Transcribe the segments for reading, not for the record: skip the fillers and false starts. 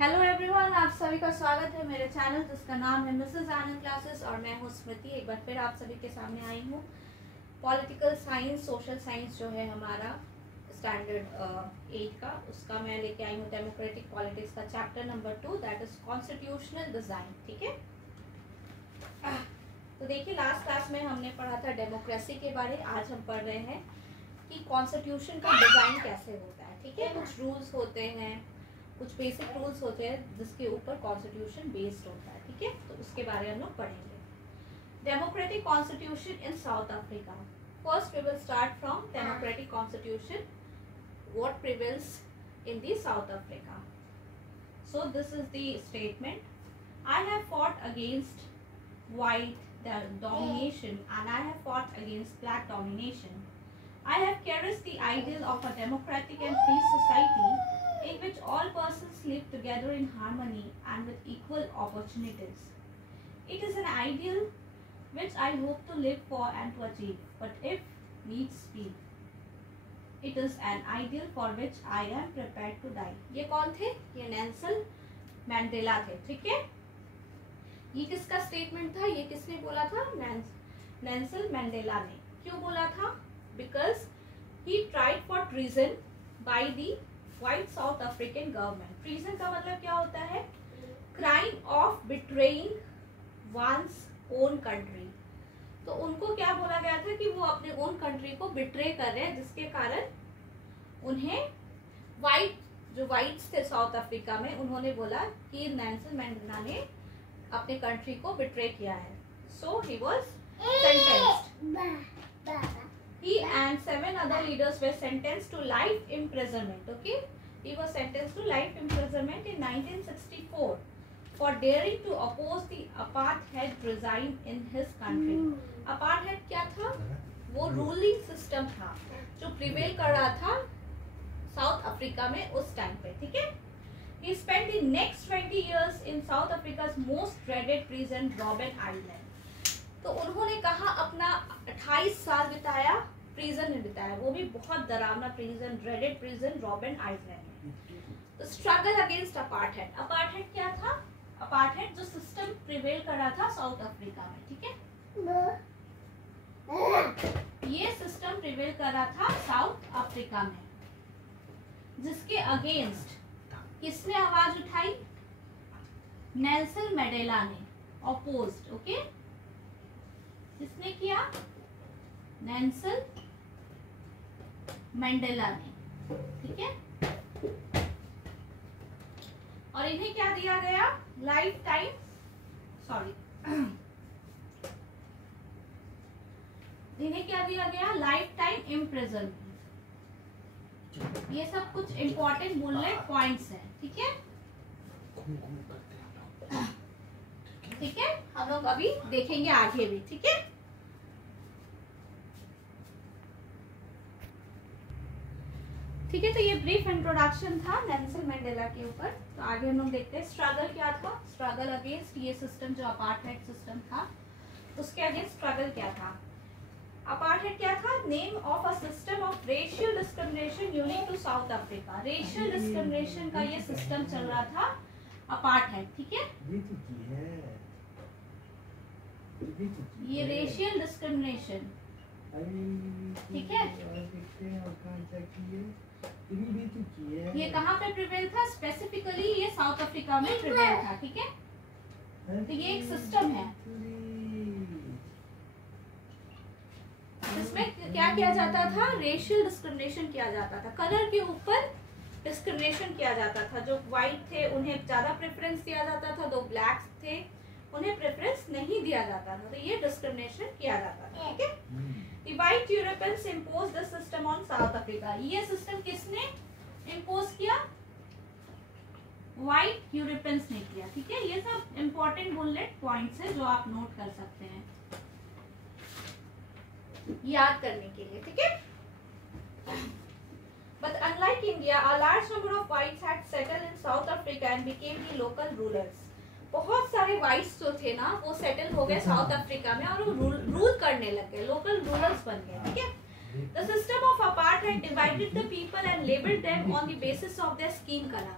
Hello everyone, आप सभी का स्वागत है मेरे चैनल जिसका नाम है मिसेस आनंद क्लासेस और मैं हूँ स्मृति। एक बार फिर आप सभी के सामने आई हूँ। पॉलिटिकल साइंस, सोशल साइंस जो है हमारा स्टैंडर्ड 8 का, उसका मैं लेके आई हूँ डेमोक्रेटिक पॉलिटिक्स का chapter number 2, that is constitutional design. ठीक है, तो देखिए लास्ट क्लास में हमने पढ़ा था डेमोक्रेसी के बारे। आज हम पढ़ रहे हैं कि कॉन्स्टिट्यूशन का डिजाइन कैसे होता है। ठीक है, कुछ रूल्स होते हैं, कुछ बेसिक रूल्स होते हैं जिसके ऊपर कॉन्स्टिट्यूशन बेस्ड होता है। ठीक है, तो उसके बारे में हम लोग पढ़ेंगे। Democratic constitution in South Africa. First we will start from democratic constitution, what prevails in the South Africa. So this is the statement: I have fought against white domination and I have fought against black domination. I have cherished the ideal of a democratic and free society in which all persons live together in harmony and with equal opportunities. It is an ideal which I hope to live for and to achieve, but if needs be, it is an ideal for which I am prepared to die. ये कौन थे? ये Nelson mandala थे। ठीक है, ये किसका statement था? ये किसने बोला था? नेल्सन मैंडेला ने। क्यों बोला था? Because he tried for treason by the white south African government. Treason का मतलब क्या होता है? Crime of betraying one's own country. तो उनको क्या बोला गया था कि वो अपने ओन कंट्री को बिट्रे कर रहे हैं, जिसके कारण उन्हें जो व्हाइट्स थे साउथ अफ्रीका में, उन्होंने बोला कि नेल्सन मैंडेला ने अपने कंट्री को बिट्रे किया है। So he was sentenced. He and 7 other leaders were sentenced to life imprisonment. Okay, he was sentenced to life imprisonment in 1964 for daring to oppose the apartheid regime in his country. Apartheid क्या था? वो ruling system था जो prevail कर रहा था south Africa में उस टाइम पे। ठीक है, he spent the next 20 years in South Africa's most dreaded prison, Robben Island. तो उन्होंने कहा अपना 28 साल बिताया प्रिजन में बिताया, वो भी बहुत डरावना प्रिजन, ड्रेडेड प्रिजन, रॉबन आइलैंड में। तो स्ट्रगल अगेंस्ट अपार्थाइड। अपार्थाइड क्या था? अपार्थाइड जो सिस्टम प्रिवेल कर रहा था साउथ अफ्रीका में। ठीक है, ये सिस्टम प्रिवेल कर रहा था साउथ अफ्रीका में, जिसके अगेंस्ट किसने आवाज उठाई? नेल्सन मैंडेला ने। ऑपोज्ड। ओके, किसने किया? नेल्सन मैंडेला ने। ठीक है, और इन्हें क्या दिया गया? लाइफ टाइम, इन्हें क्या दिया गया? Life time imprisonment. ये सब कुछ इंपॉर्टेंट बुलेट पॉइंट्स हैं। ठीक है, ठीक है, हम लोग अभी देखेंगे आगे भी। ठीक है, ठीक है, तो ये ब्रीफ इंट्रोडक्शन था नेल्सन मैंडेला के ऊपर। तो आगे हम लोग देखते हैं स्ट्रगल क्या था। स्ट्रगल अगेंस्ट ये सिस्टम जो अपार्थाइड सिस्टम था, उसके अगेंस्ट स्ट्रगल क्या था? अपार्थाइड क्या था? Name of a system of racial discrimination unique to South Africa. Racial discrimination का ये सिस्टम चल रहा था अपार्थाइड। ठीक है, ये रेशियल डिस्क्रिमिनेशन। ठीक है, ये कहाँ पे प्रिवेल था? स्पेसिफिकली ये साउथ अफ्रीका में प्रिवेल था। ठीक है, तो ये एक सिस्टम है जिसमें क्या किया जाता था? रेशियल डिस्क्रिमिनेशन किया जाता था। कलर के ऊपर डिस्क्रिमिनेशन किया जाता था। जो व्हाइट थे उन्हें ज्यादा प्रेफरेंस दिया जाता था, जो ब्लैक थे उन्हें प्रेफरेंस नहीं दिया जाता था। तो ये डिस्क्रिमिनेशन किया जाता था। ठीक है, The white Europeans imposed the system on South Africa. ये सिस्टम किसने इम्पोज किया? व्हाइट यूरोपियंस ने किया। ठीक है, ये सब इंपॉर्टेंट बुलेट पॉइंट्स है जो आप नोट कर सकते हैं याद करने के लिए। ठीक है, but unlike India, a large number of whites had settled in South Africa and became the local rulers. बहुत सारे व्हाइट्स जो थे ना वो सेटल हो गए साउथ अफ्रीका में और वो रूल करने लग गए, लोकल रूलर्स बन गए। ठीक है, the system of apartheid divided the people and labeled them on the basis of their skin color.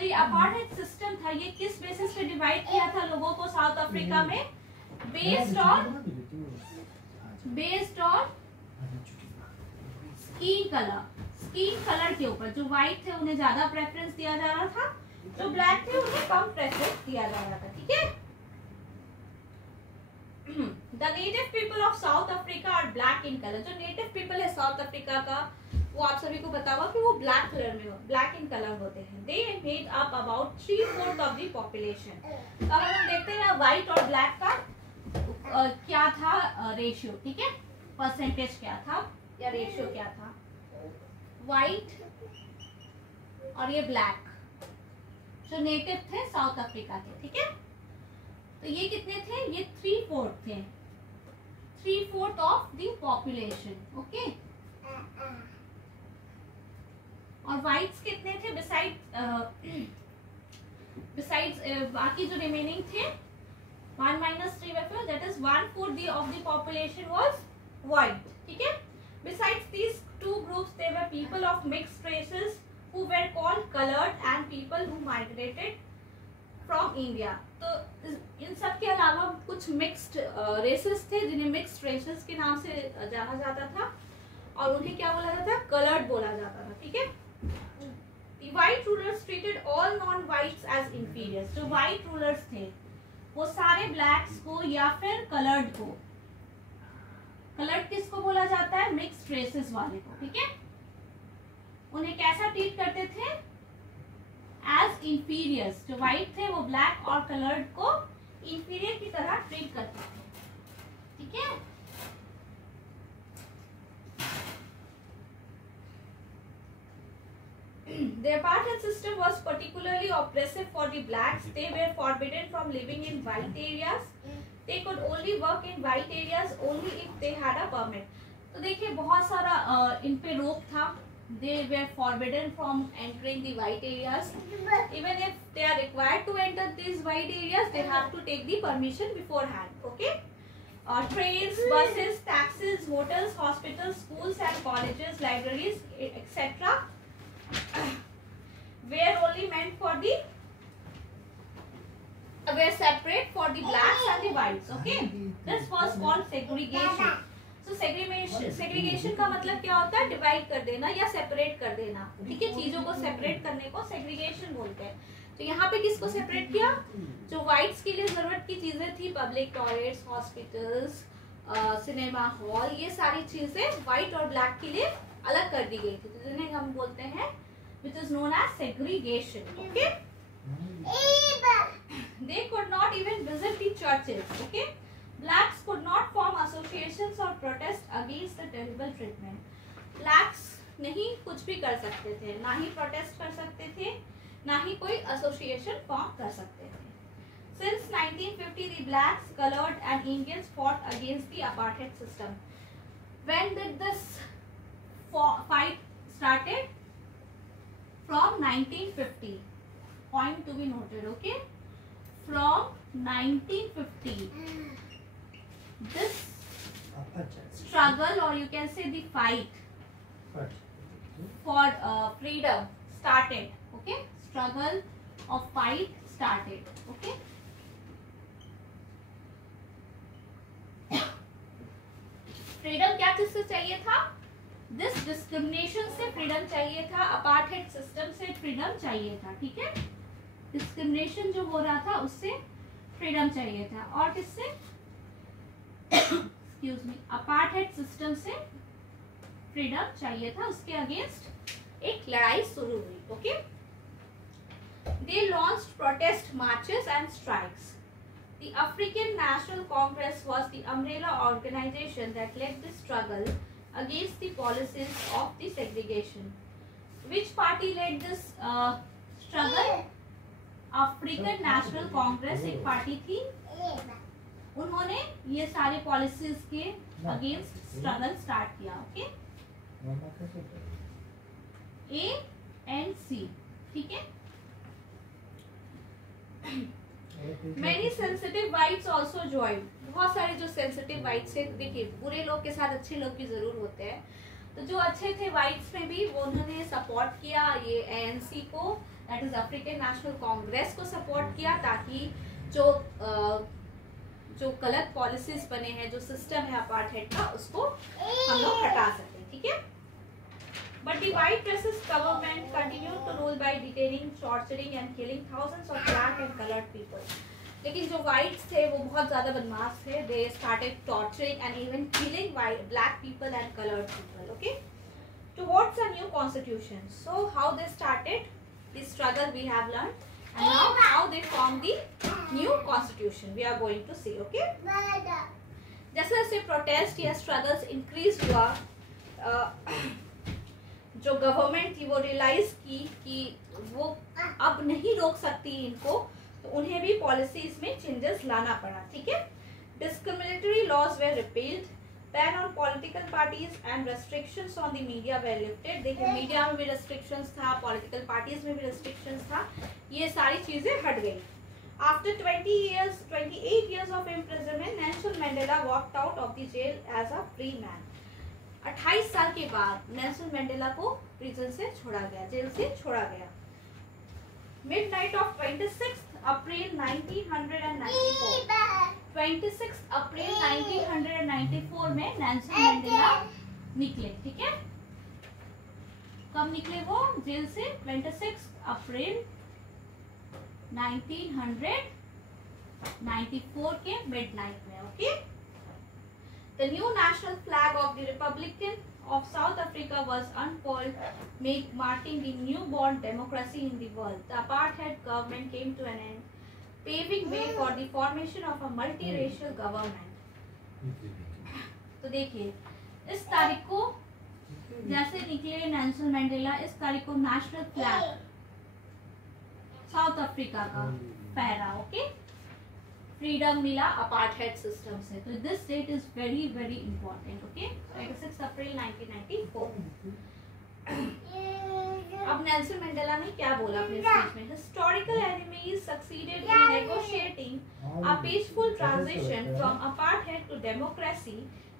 तो ये अपार्टहेड सिस्टम था, ये किस बेसिस पे डिवाइड किया था लोगों को साउथ अफ्रीका में? बेस्ड ऑन स्किन कलर के ऊपर। जो व्हाइट थे उन्हें ज्यादा प्रेफरेंस दिया जा रहा था, जो ब्लैक थे उन्हें कम प्रेफरेंस दिया जा रहा था। ठीक है। The native people of South Africa are black in colour. जो नेटिव पीपल है साउथ अफ्रीका का, वो आप सभी को पता होगा कि वो ब्लैक कलर में, ब्लैक इन कलर होते हैं। They made up about 3/4 of the population. तो अब हम देखते हैं व्हाइट और ब्लैक का क्या था रेशियो। ठीक है, परसेंटेज क्या था या रेशियो क्या था? व्हाइट और ये ब्लैक जो नेटिव थे साउथ अफ्रीका के। ठीक है, तो ये कितने थे? ये 3/4 थे, 3/4 ऑफ द पॉपुलेशन। ओके, और व्हाइट्स कितने थे? बिसाइड्स बाकी जो रिमेनिंग थे 1 - 3/4, that is 1/4 of the population was white. ठीक है। Besides these two groups, there were people of mixed races who were called colored and people who migrated from India. तो इन सब के अलावा कुछ मिक्स्ड रेसेस थे जिन्हें मिक्स्ड रेसेस के नाम से जाना जाता था, और उन्हें क्या बोला जाता है? कलर्ड बोला जाता था। ठीक है। The white rulers treated all non-whites as inferiors. जो white rulers थे वो सारे ब्लैक्स को या फिर कलर्ड को, कलर्ड किसको बोला जाता है? मिक्स्ड रेसेस वाले को। ठीक है, उन्हें कैसा ट्रीट करते थे? एज इंफीरियर्स। जो व्हाइट थे वो ब्लैक और कलर्ड को इंफीरियर की तरह ट्रीट करते थे। ठीक है। The apartheid system was particularly oppressive for the blacks. They were forbidden from living in white areas. They could only work in white areas only if they had a permit. तो देखिए बहुत सारा इन पे रोक था। They were forbidden from entering the white areas. Even if they are required to enter these white areas, they have to take the permission beforehand. Okay? Trains, buses, taxis, hotels, hospitals, schools and colleges, libraries, etc. were only meant for the were separate for the blacks and the whites. Okay, this was called segregation. So segregation का मतलब क्या होता है? Divide कर देना या separate कर देना। ठीक है, चीजों को सेपरेट करने को सेग्रीगेशन बोलते हैं। तो यहाँ पे किसको सेपरेट किया? जो व्हाइट्स के लिए जरूरत की चीजें थी, public toilets, hospitals, cinema hall, ये सारी चीजें व्हाइट और ब्लैक के लिए अलग कर दी गई थी, तो जिन्हें हम बोलते हैं which is known as segregation. Okay, they could not even visit the churches. Okay, blacks could not form associations or protest against the terrible treatment. blacks नहीं कुछ भी कर सकते थे, ना ही प्रोटेस्ट कर सकते थे, ना ही कोई एसोसिएशन फॉर्म कर सकते थे। Since 1950, the blacks, colored and Indians fought against the apartheid system. When did this fight started? From 1950. Point to be noted. Okay, from 1950, this struggle, or you can say the fight for freedom started. Okay, struggle of fight started. Okay, freedom क्या चीज से चाहिए था? This discrimination से freedom चाहिए था, अपार्टहेड system से freedom चाहिए था। ठीक है, डिस्क्रिमिनेशन जो हो रहा था उससे फ्रीडम चाहिए था, और किससे? एक्सक्यूज मी, अपार्टहेड सिस्टम से फ्रीडम चाहिए था, उसके अगेंस्ट एक लड़ाई शुरू हुई। Okay, they launched protest marches and strikes. The African National Congress was the umbrella organization that led the struggle against the policies of the segregation. Which party led this struggle? African National Congress एक party थी, उन्होंने ये सारे policies के against struggle start किया। Okay, ANC। ठीक है, Many sensitive whites also joined. बहुत सारे जो सेंसिटिव whites थे, देखिए बुरे लोग के साथ अच्छे लोग भी जरूर होते हैं, तो जो अच्छे थे whites में भी वो उन्होंने सपोर्ट किया ये ANC को, that is African national Congress को सपोर्ट किया, ताकि जो गलत पॉलिसीज बने हैं, जो सिस्टम है अपार्थाइड का, उसको हम लोग हटा सकते हैं, ठीक है। But the white racist government continued to rule by detaining, torturing and killing thousands of black and colored people. लेकिन जो whites थे वो बहुत ज़्यादा बदमाश थे. They started torturing and even killing black people and colored people. Okay. Towards a new constitution. So how they started the struggle we have learned, and now how they formed the new constitution we are going to see. Okay. जैसे जैसे protest या struggles increase हुआ, जो government थी वो realise की कि वो अब नहीं रोक सकती इनको, तो उन्हें भी पॉलिसीज में चेंजेस लाना पड़ा, ठीक है। Discriminatory laws were repealed, ban on political parties and restrictions on the media were lifted. देखिए मीडिया में भी रेस्ट्रिक्शंस था, पॉलिटिकल पार्टीज में भी रेस्ट्रिक्शंस था, ये सारी चीजें हट गई। After 28 years of imprisonment, Nelson Mandela walked out of the jail as a free man. 28 साल के बाद नेल्सन मंडेला को प्रिजन से छोड़ा गया, जेल से छोड़ा गया। मिडनाइट ऑफ 26 अप्रैल 1994, 26 अप्रैल 1994 में नेल्सन मंडेला निकले, ठीक है। कब निकले वो जेल से? 26 अप्रैल 1994 के मिडनाइट में, okay. The new national flag of the Republic of South Africa was unfurled, marking the newborn democracy in the world. The apartheid government came to an end, paving way for the formation of a multiracial government. तो देखिए इस तारीख को जैसे निकले Nelson Mandela, इस तारीख को नेशनल फ्लैग साउथ अफ्रीका का फहरा, ओके। फ्रीडम मिला अपार्थाइड सिस्टम से, तो this date is very very important, okay. 26 April 1994। अब नेल्सन मंडेला ने क्या बोला अपने स्पीच में? Historical enemies succeeded in negotiating a peaceful transition from apartheid to democracy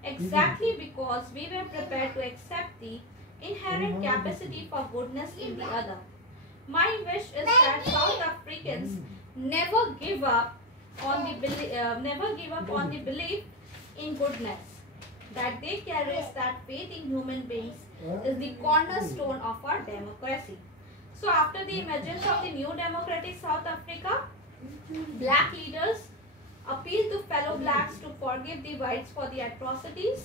exactly because we were prepared to accept the inherent capacity for goodness in the other. My wish is that South Africans never give up on the belief in goodness, that they carries that faith in human beings is the cornerstone of our democracy. So after the emergence of the new democratic South Africa, black leaders appeal to fellow blacks to forgive the whites for the atrocities.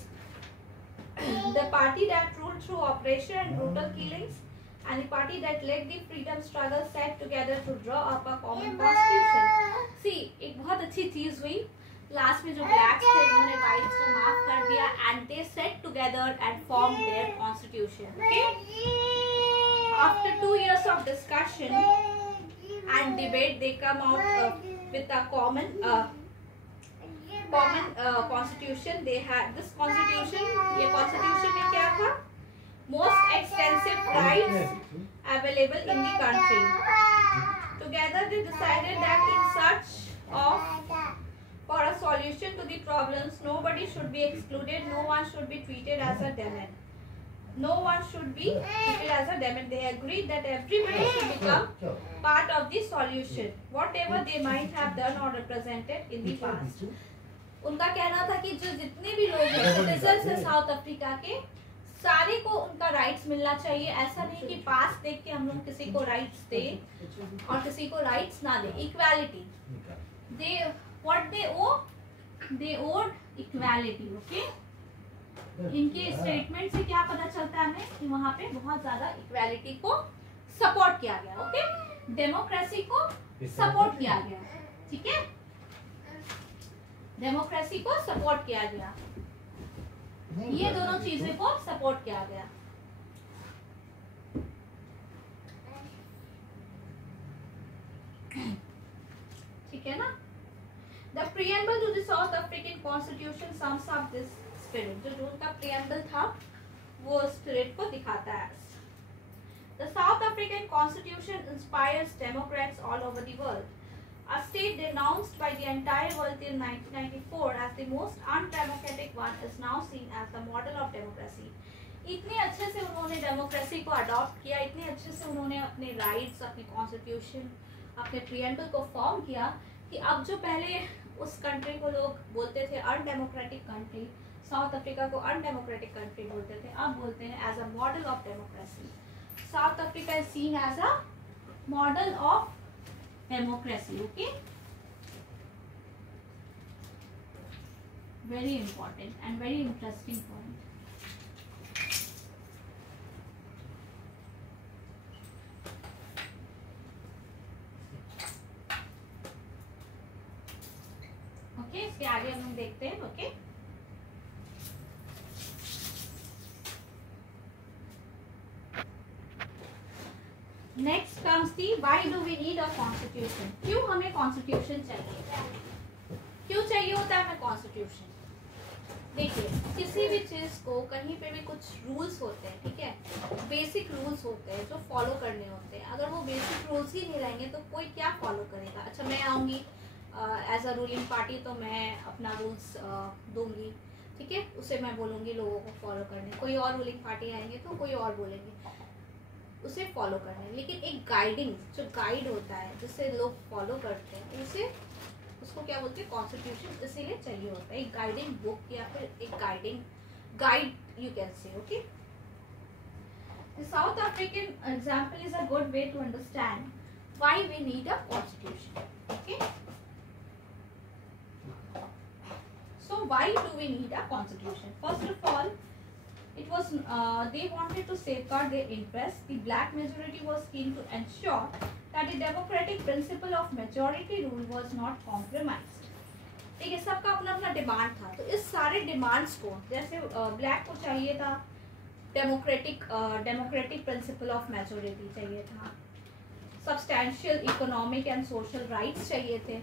The party that ruled through oppression and brutal killings, and the party that led the freedom struggle sat together to draw up a common constitution. See, एक बहुत अच्छी चीज हुई, last में जो blacks थे उन्होंने whites को माफ कर दिया, and they sat together and formed their constitution. Okay? After 2 years of discussion and debate, they come out with a common constitution. They had this constitution. ये constitution में क्या था? Most extensive rights available in the country. Together they decided that in search of for a solution to the problems, nobody should be excluded, no one should be treated as a demon. No one should be treated as a demon. They agreed that everybody should become part of the solution, whatever they might have done or represented in the past. उनका कहना था कि जो जितने भी लोग हैं citizens हैं साउथ अफ्रीका के, सारे को उनका राइट्स मिलना चाहिए। ऐसा नहीं कि पास देख के हम लोग किसी को राइट्स दे और किसी को राइट्स ना दे। इक्वालिटी, दे ओड इक्वालिटी, ओके। इनके स्टेटमेंट से क्या पता चलता है हमें कि वहाँ पे बहुत ज्यादा इक्वालिटी को सपोर्ट किया गया, ओके। डेमोक्रेसी को सपोर्ट किया गया, ठीक है। डेमोक्रेसी को सपोर्ट किया गया, ये दोनों चीजें को सपोर्ट किया गया। ठीक है ना। The preamble to the South African Constitution sums up this spirit. जो उनका preamble था वो spirit को दिखाता है। The South African Constitution inspires Democrats all over the world. A state denounced by the entire world till 1994 as the most undemocratic one is now seen as the model of democracy. इतने अच्छे से उन्होंने democracy को adopt किया, इतने अच्छे से उन्होंने अपने राइट्स, अपने कॉन्स्टिट्यूशन, अपने प्रियम्बल को फॉर्म किया कि अब जो पहले उस कंट्री को लोग बोलते थे अनडेमोक्रेटिक कंट्री, साउथ अफ्रीका को अनडेमोक्रेटिक कंट्री बोलते थे, अब बोलते हैं as a model of democracy. South Africa is seen as a model of democracy. Okay, very important and very interesting point. इसके आगे हम देखते हैं। Okay, next comes the why do we need a constitution. क्यों हमें constitution चाहिए, क्यों चाहिए होता है हमें कॉन्स्टिट्यूशन? देखिए, किसी भी चीज को कहीं पे भी कुछ रूल्स होते हैं, ठीक है, बेसिक रूल्स होते हैं जो फॉलो करने होते हैं। अगर वो बेसिक रूल्स ही नहीं रहेंगे तो कोई क्या फॉलो करेगा? अच्छा, मैं आऊंगी एज अ रूलिंग पार्टी तो मैं अपना रूल्स दूंगी, ठीक है, उसे मैं बोलूँगी लोगों को फॉलो करने। कोई और रूलिंग पार्टी आएंगे तो कोई और बोलेंगे उसे फॉलो करने। लेकिन एक गाइडिंग जो गाइड होता है जिससे लोग फॉलो करते हैं, उसे उसको क्या बोलते हैं? कॉन्स्टिट्यूशन इसीलिए चाहिए होता है, एक गाइडिंग बुक या फिर एक guiding guide you can say. Okay, the South African example is a good way to understand why we need a constitution. Okay, so why do we need a constitution? First of all, it was they wanted to safeguard their interests. The black majority was keen to ensure that the democratic principle of majority rule was not compromised. ठीक है, सबका अपना अपना demand था। तो इस सारे demands को, जैसे ब्लैक को चाहिए था डेमोक्रेटिक प्रिंसिपल ऑफ मेजोरिटी चाहिए था, substantial economic and social rights चाहिए थे,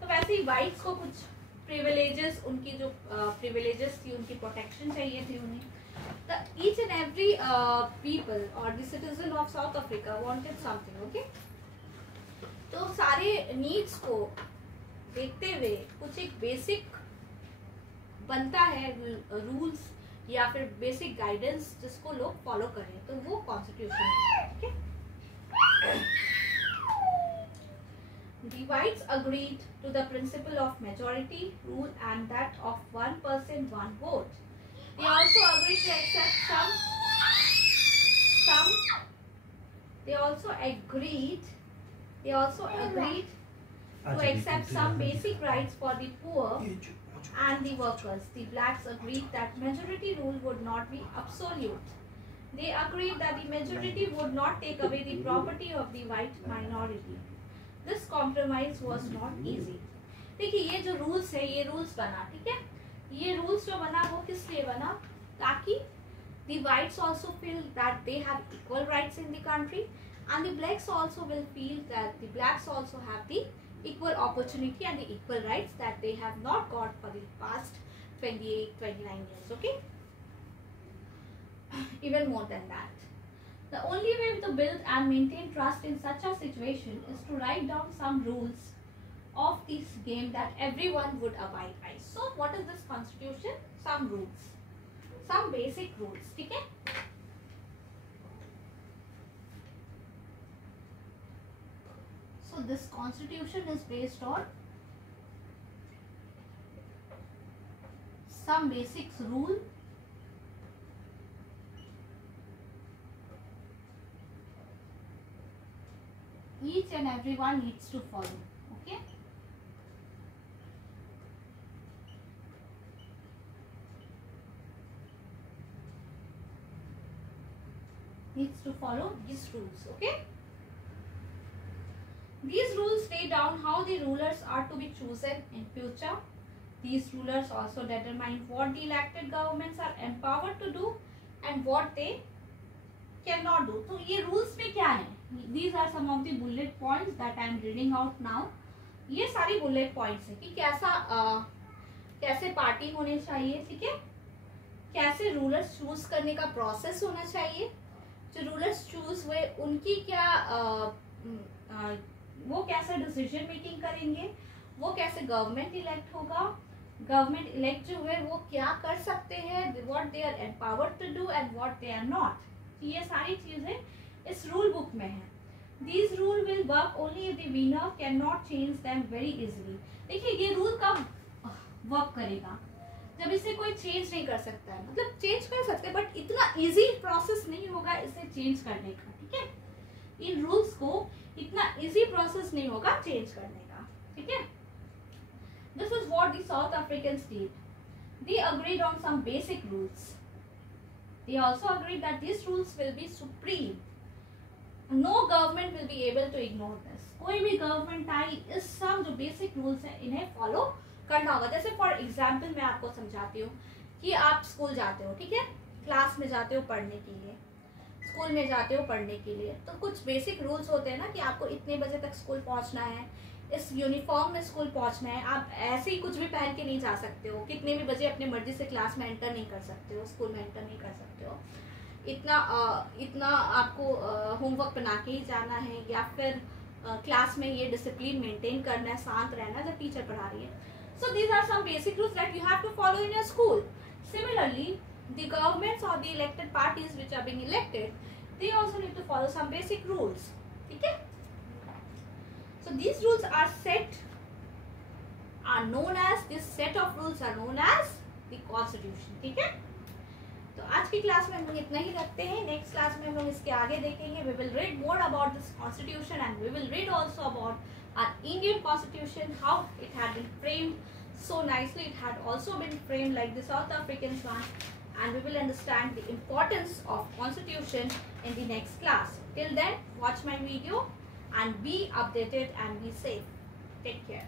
तो वैसे ही वाइट्स को कुछ प्रिविलेजेस, उनकी जो प्रिविलेजेस थी उनकी प्रोटेक्शन चाहिए थी उन्हें। The each and every people और the citizen of South Africa wanted something. Okay, तो सारे नीड्स को देखते हुए कुछ एक बेसिक बनता है रूल्स या फिर बेसिक गाइडेंस जिसको लोग फॉलो करें, तो वो कॉन्स्टिट्यूशन है। ठीक है, The whites agreed to the principle of majority rule and that of one person, one vote. They also agreed to accept to accept some basic rights for the poor and the workers. The blacks agreed that majority rule would not be absolute. They agreed that the majority would not take away the property of the white minority. This compromise was not easy. देखिए, ये जो rules है, ये rules बना, ठीक है, ये rules जो बना वो किस लिए बना? ताकि the whites also feel that they have equal rights in the country and the blacks also will feel that the blacks also have the equal opportunity and the equal rights that they have not got for the past 28-29 years. Okay, even more than that. The only way to build and maintain trust in such a situation is to write down some rules of this game that everyone would abide by. So what is this constitution? Some rules, some basic rules. ठीक है? So this constitution is based on some basic rule each and everyone needs to follow. Okay, needs to follow these rules. Okay, these rules lay down how the rulers are to be chosen in future. These rulers also determine what the elected governments are empowered to do and what they cannot do. तो ये rules में क्या है? These are some of the bullet points that I am reading out now. ये सारी bullet points है कि कैसे पार्टी होनी चाहिए, ठीक है, कैसे रूलर्स चूज करने का प्रोसेस होना चाहिए, जो रूलर्स चूज हुए उनकी क्या वो कैसे डिसीजन मेकिंग करेंगे, वो कैसे गवर्नमेंट इलेक्ट होगा, गवर्नमेंट इलेक्ट जो है वो क्या कर सकते हैं, what they are empowered to do and what they are not. ये सारी चीजें इस रूल बुक में है। These rule will work only if the winner cannot change them very easily। देखिए ये रूल कब वर्क करेगा, जब इसे कोई चेंज नहीं कर सकता है, मतलब चेंज कर सकते हैं बट इतना इजी प्रोसेस नहीं होगा इसे चेंज करने का, ठीक है। इन रूल्स को इतना इजी प्रोसेस नहीं होगा चेंज करने का, ठीक है। This is what the South Africans did, they agreed on some basic rules, they also agreed that this rules will be supreme, no government will be able to ignore this. कोई भी government आई, इस सब जो basic rules है इन्हें follow करना होगा। जैसे फॉर एग्जाम्पल मैं आपको समझाती हूँ कि आप स्कूल जाते हो, ठीक है, क्लास में जाते हो पढ़ने के लिए, स्कूल में जाते हो पढ़ने के लिए, तो कुछ बेसिक रूल्स होते हैं ना कि आपको इतने बजे तक स्कूल पहुँचना है, इस यूनिफॉर्म में स्कूल पहुँचना है, आप ऐसे ही कुछ भी पहन के नहीं जा सकते हो, कितने भी बजे अपनी मर्जी से क्लास में एंटर नहीं कर सकते हो, स्कूल में एंटर नहीं कर सकते हो, इतना आपको होमवर्क बना के ही जाना है, या फिर क्लास में ये डिसिप्लिन मेंटेन करना है, शांत रहना जब टीचर पढ़ा रही है। So these are some basic rules that you have to follow in your school. Similarly, the governments or the elected parties which are being elected, they also need to follow some basic rules. ठीक है? So these rules are this set of rules are known as the constitution. ठीक है? तो आज की class में हम लोग इतना ही रखते हैं। नेक्स्ट क्लास में हम लोग इसके आगे देखेंगे। We will read more about this constitution and we will read also about our Indian constitution, how it had been framed so nicely. It had also been framed like the South African one, and we will understand the importance of constitution in the next class. Till then, watch my video and be updated and be safe. Take care.